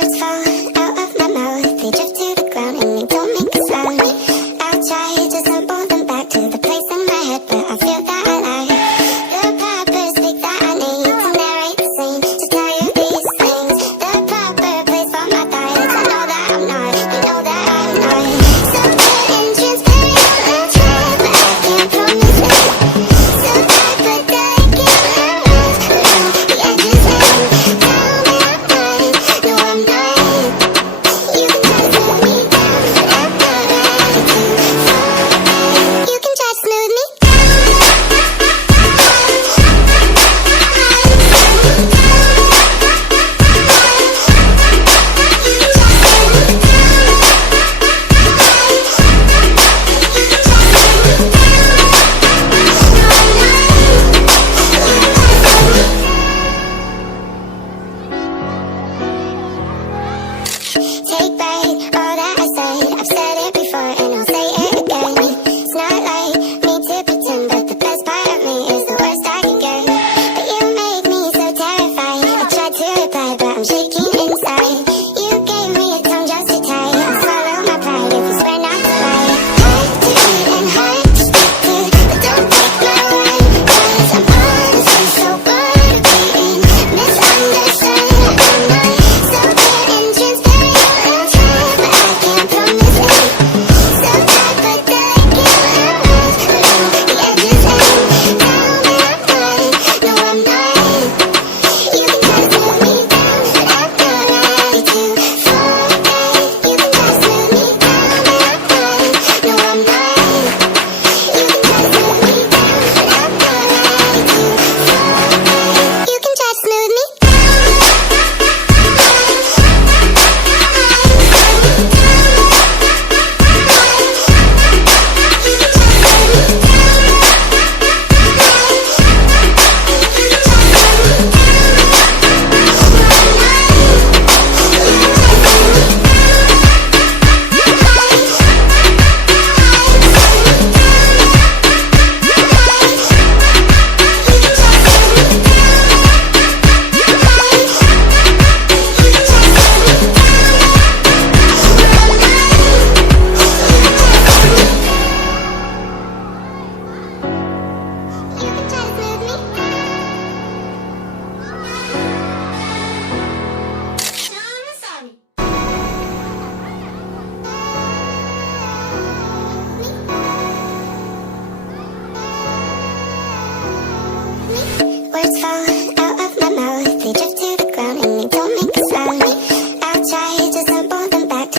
Words fall out of my mouth, they drift to the ground and they don't make a sound. I try to symbol them back to the place in my head where I feel that I lie. The proper speak that I need to narrate the scene, to tell you these things. The proper place for my thoughts. I know that I'm not, you know that I'm not. So good and transparent, I'll try, but I can't promise it. So tight, but I can't around the edges and down my mind. No, I'm not. You can try to slow me down, but I'm not ready to fall. You can try to smooth me down. Take back all that I said. I've said it before and I'll say it again. It's not like me to pretend, but the best part of me is the worst I can get. But you made me so terrified. I tried to reply, but I'm shaking inside. You gave me a tongue just to tie. I'll swallow my pride if you swear not to lie. Hard to read and hard to speak to, but don't take my word, 'cause I'm honestly so bored of being misunderstood. I'm not so good and transparent. I'll try, but I can't promise it. So tight, but I can't around the edges and down my mind. No, I'm not. You can try to slow me down, but I'm not ready to fall back. You can try to slow me down, but I'm not. No, I'm not. You can try to slow me down, but I'm not ready to fall back. You can try to smooth me down. Words fall